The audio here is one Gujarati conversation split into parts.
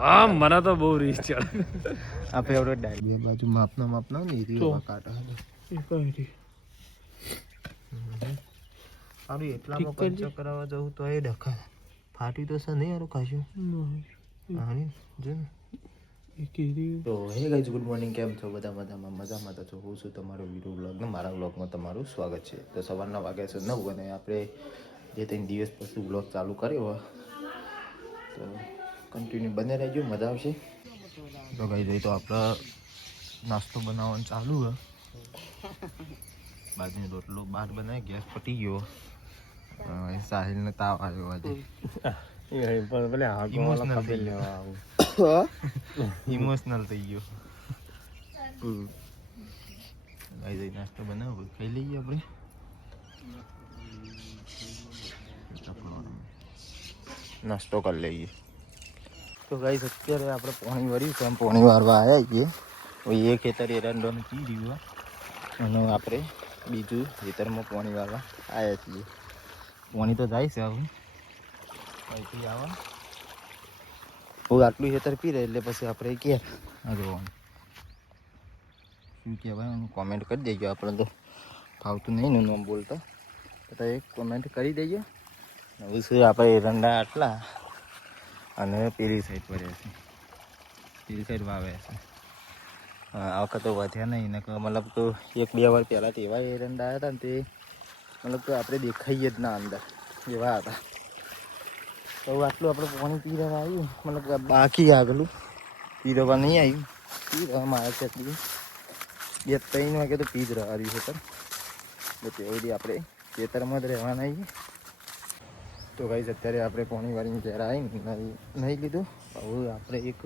હા મને તો બહુ રીસ ચડે. આ ફેવરેટ ડાય બે બાજુ માપના ને એરી કાઢા એ કઈ રી સારું એટલામાં પંચર કરાવવા જવું તો એ ડખા ફાટી તો છે નહીં યાર કાશું હાની જો તો હે ગાઈઝ ગુડ મોર્નિંગ, કેમ છો બધા? મજામાં તો છો. હું છું તમારો વીડિયો વ્લોગમાં, મારા વ્લોગમાં તમારું સ્વાગત છે. તો સવારના વાગ્યા છે 9 અને આપણે 2-3 દિવસ પછી વ્લોગ ચાલુ કર્યો તો કન્ટિન્યુ બને રહેજો, મજા આવશે. તો ગાઈઝ તો આપણે નાસ્તો બનાવવાનું ચાલુ છે. બાજરીનો રોટલો બહાર બનાવી, ગેસ પટી ગયો. સાહિલને તાવ આવ્યો આજે. ઇમોશનલ થઈ ગયો. નાસ્તો બનાવો, ખાઈ લઈએ આપણે. નાસ્તો કરી લઈએ. તો ગાઈસ અત્યારે આપણે પાણી ભર્યું છે, પાણી વારવા આવ્યા છીએ. એ ખેતર એરંડોને પી રહ્યું અને આપણે બીજું ખેતરમાં પાણી વારવા આવ્યા છીએ. પાણી તો જાય છે હવે અહીંથી આવા હું આટલું ખેતર પી રહે એટલે પછી આપણે કે જોવાનું શું કહેવાય કોમેન્ટ કરી દેજો. આપણે તો ફાવતું નહીં ને નામ બોલતા તો એક કોમેન્ટ કરી દેજો. હવે શું આપણે એરંડા આટલા અને પેલી સાઈડ પર છે, પેલી સાઈડ વાવ્યા છે. આ વખત તો વધ્યા નહીં ને મતલબ તો 1-2 વાર પહેલાં તો એવા એરંડા આવ્યા હતા ને તે મતલબ તો આપણે દેખાઈએ જ ના અંદર એવા હતા. તો આટલું આપણે પાણી પી રહેવા આવ્યું, મતલબ બાકી આગલું પી રહેવા નહીં આવ્યું. પી રહેવામાં આવે છે એટલી 2-3 વાગે તો પી જ રહ્યું છે સર. તો તેવી આપણે ખેતરમાં જ રહેવાના આવીએ. તો ગાઈસ અત્યારે આપણે પાણી વાળીને ઘેર આવીને નહીં લીધું. હવે આપણે એક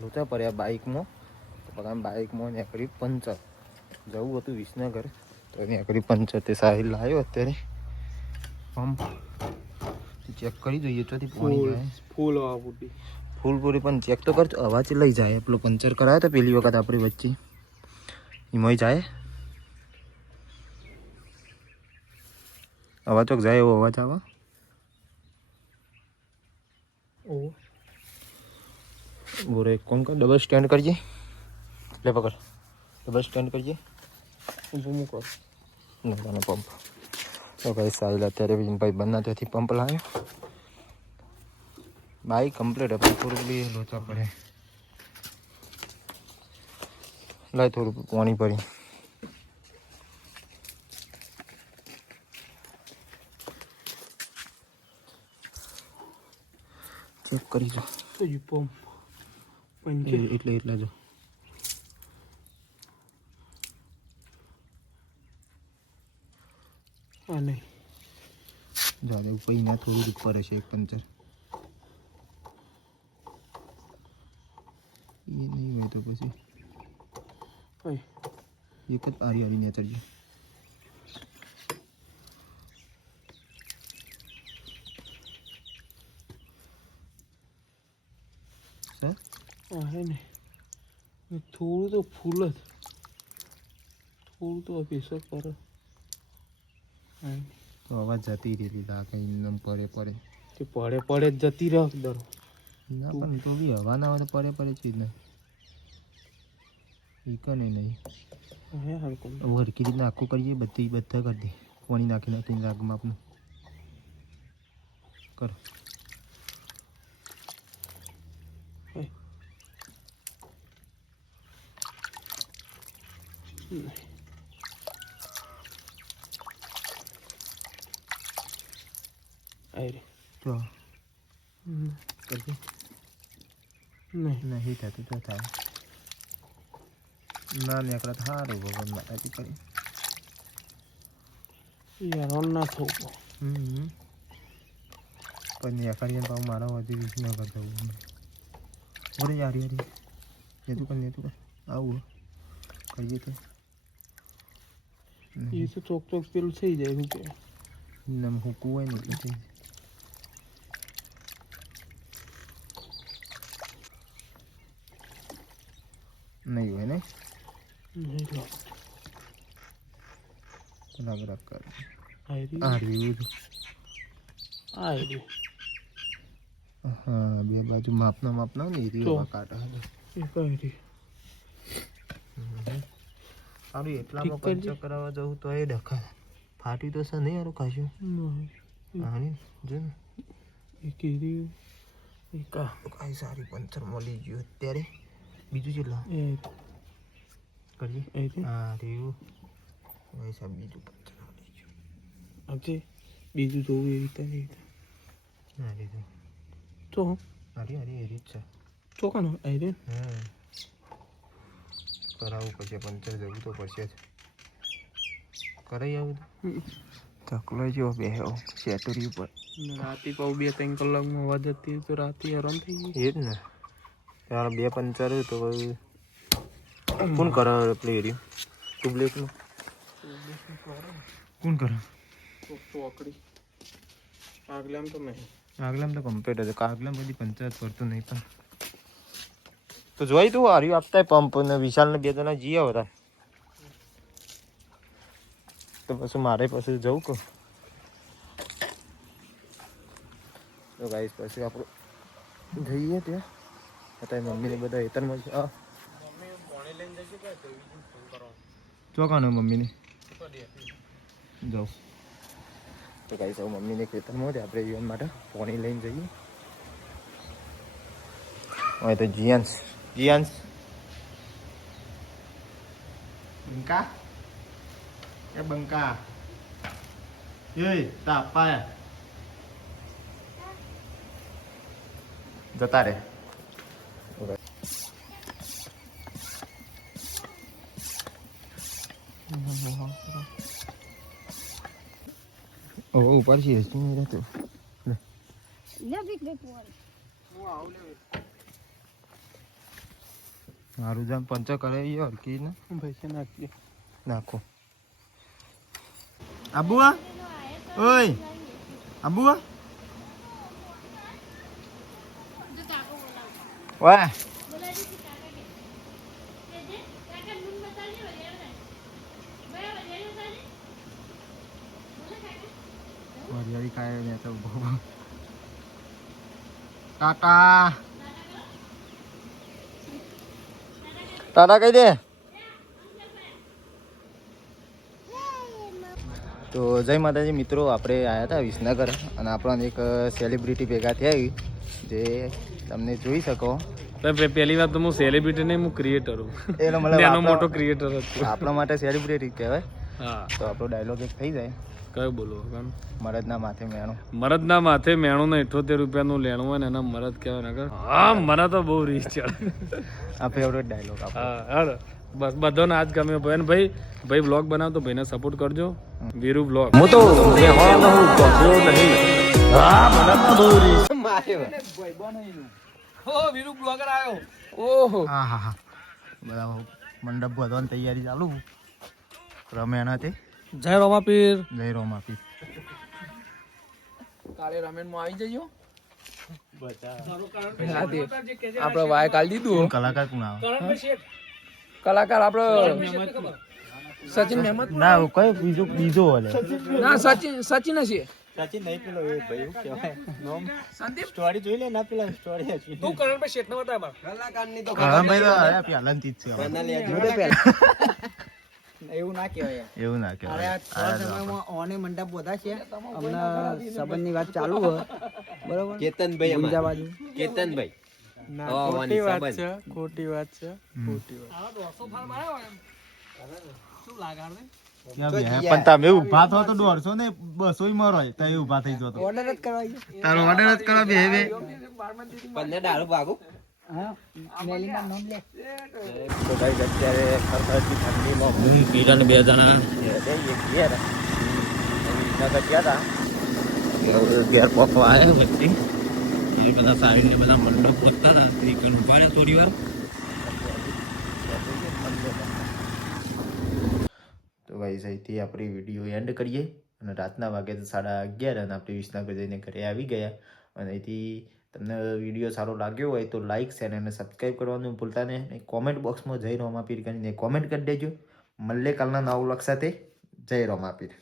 લોચા પડ્યા બાઇકમાં. તો બધા બાઇકમાં નીકળી પંચર જવું હતું વિસનગર, તો નીકળી પંચર. તે સાહિલ લાવ્યો અત્યારે પંપ ચેક કરી જોઈએ ચોથી પાણી જાય ફૂલ પૂરી પણ ચેક તો કરજો. અવાજ લઈ જાય પેલો પંચર કરાયો તો પેલી વખત આપણી વચ્ચે એમાંય જાય અવાજ ચોક જાય એવો અવાજ આવે. બોરે એક કોણ કર ડબલ સ્ટેન્ડ કરજે. લે પકડ ડબલ સ્ટેન્ડ કરજે. મૂકો તને પંપ. તો કઈ સાહિલ અત્યારે ભાઈ બંને ત્યાંથી પંપ લાવ્યો. બાઈક કમ્પ્લીટ પણ થોડુંક બી લોચા પડે. લાય થોડું પાણી ભરી ચેક કરી જો પંપ એટલે જો નહીં જાડે પૈના થોડું ઉપર હશે એક પંચર. એ નહીં હોય તો પછી એક જ આરી નેચરજી. સર હે ને થોડું તો ફૂલ જ થોડું તો અભિષેક કરે તો અવાજ જતી રહેલી લાગે ઇન્દમ પડે તે પડે જ જતી રહે દર ના પણ તો બી હવા ના આવે તો પડે છે જ ને એ કને નહીં હરકી રીતના આખું કરીએ બધા કરી દે. પાણી નાખીને રાગમાં આપનું કરો. તો કરજે નહીં થતું તો થાય ના નીકળે સારું ભગવાન માતાજી કરી યાર ના થવું પણ નીકળીએ તો મારા હજી વિસનગર જવું. ઓરે યાર નેતું કર આવું કરીએ તો એ તો ચોક પેલું થઈ જાય. શું કે નમ હુકવું હોય ને એટલે નહીં હોય ને લાગ કર હા બે બાજુ માપના ને એ તો. રીતે કાઢા એ કઈ રી સારું એટલામાં ઠીક કરજે. પંચર કરાવવા જવું તો એ ડખા ફાટી તો છે નહીં યારું ખાશું હાની જો ને એ કીધી એ કા કાંઈ સારી પંચર મળી ગયું અત્યારે બીજું કેટલા એ કરીએ એ રી હા રેવું ભાઈ સાહેબ બીજું પંચર મળી ગયું આજે બીજું જોવું એ રીતે હા રીધું તો હારી હારી એ રીત છે ચોકાનો એ રે કરાવવું પડશે પંચર જવું તો પડશે જ કરાવી આવું તો ચકલો જેવો બેહ્યો શેટરી ઉપર રાતે પાઉ 2-3 કલાકમાં વધતી તો રાતે આરામ થઈ ગઈ એ જ ને યાર બે પંચર તો પછી કોણ કરાવે પ્લે એરી ટ્યુબલેસમાં કોણ કરે ચોકડી આગલામ તો નહીં આગલામાં તો કમ્પ્લીટ હતું કાગલામાં બધી પંચાયત કરતું નહીં પણ તો જોઈ તું હાર્યું આપતા પંપ ને વિશાલને બે જણા જઈએ હતા તો પછી મારે પછી જવું કહું તો ગાઈસ પછી આપણે જઈએ ત્યાં અત્યારે મમ્મીને બધા હેતરમાં છે હા ચોકાનો મમ્મીને જાઉં તો ગાઈસ હવે મમ્મીને ખેતરમાં હોય આપણે જીવન માટે પાણી લઈને જઈએ હવે તો જીયાન્સ બંકા એ બંકા એ તાપા જતા રે ઉપર છે શું રહેતું મારું જામ પંચર કરે હરકી ને પૈસા નાખીએ નાખો આબુઆ ઓય આબુઆ વાહ હરિયાળી કાય મેં તો કાકા ટાટા કહી દે તો જય માતાજી મિત્રો આપણે આવ્યા હતા વિસનગર અને આપણા એક સેલિબ્રિટી ભેગા થયા જે તમને જોઈ શકો પહેલી વાત તો હું સેલિબ્રિટી નહીં હું ક્રિએટર હું એનો મતલબ મોટો ક્રિએટર હતો આપણા માટે સેલિબ્રિટી કહેવાય હા તો આપણો ડાયલોગ એક થઈ જાય કયો બોલો કામ મરદના માથે મેણું મરદના માથે મેણું ને 78 રૂપિયાનું લેણું હોય ને એના મરદ કહેવાય ને હા મને તો બહુ રીચ ચડે આ ફેવરેટ ડાયલોગ આપણો હા હાલો બસ બધાને આજ ગમ્યો ભાઈ બ્લોગ બનાવતો ભાઈને સપોર્ટ કરજો વીરુ બ્લોગ હું તો મેહોણો હું પહોંચ્યો નહીં હા મને તો બહુ રીચ ઓ વીરુ બ્લોગર આવ્યો ઓહો હા હા હા બધા મંડપ બધવાની તૈયારી ચાલુ રમેણ તે જય રોમાપીર જય રોમાપીર કાલે રમેણ માં આવી જજો આપણે વાય કાલ દીધું કલાકાર કોણ આવે કલાકાર આપણે સચિન મહેમદ ના કઈ બીજો હલે ના સચિન છે સચિન નહીં પેલો એ ભાઈ શું કહેવાય નોમ સંદીપ સ્ટોરી જોઈ લે ના પેલા સ્ટોરી હતી તું કરણભાઈ શેઠ નો હતા કલાકારની તો ભાઈ તો આયા પહેલા થી જ છે એવું ના કહેવાય એવું ના કે અરે આ થોડા સમયમાં ઓને મંડપ બધા છે હમણાં સંબંધની વાત ચાલુ હોય બરોબર કેતનભાઈ ગુંજા બાજુ કેતનભાઈ ખોટી વાત છે ખોટી વાત છે પણ તમે ઉભા થો તો 150 ને 200 મરો તો એ ઉભા થઈ જતો ઓર્ડર જ કરવાય તારો ઓર્ડર જ કરો બે પંદર દારૂ ભાગું હા મેલીના નામ લે તો ગાઈસ અત્યારે ખરખરતી ઠંડીમાં પીરા ને બે જણા ઘેર પોકવા આવ્યા વચ્ચે એ બધા સાઈડ ને બધા મંડપ પહોંચતા હતા ત્રિકણ ઉપાડે થોડી વાર તો ગાઈસ અહીંથી આપણી વિડીયો એન્ડ કરીએ અને રાતના વાગે તો 11:30 અને આપણે વિસનગર જઈને ઘરે આવી ગયા અને અહીંથી તમને વિડીયો સારો લાગ્યો હોય તો લાઇક શેર અને સબસ્ક્રાઈબ કરવાનું ભૂલતા નહીં અને કોમેન્ટ બોક્સમાં જય રોમાપીર કરીને કોમેન્ટ કરી દેજો મળીએ કાલના નવા વ્લોગ સાથે જય રોમાપીર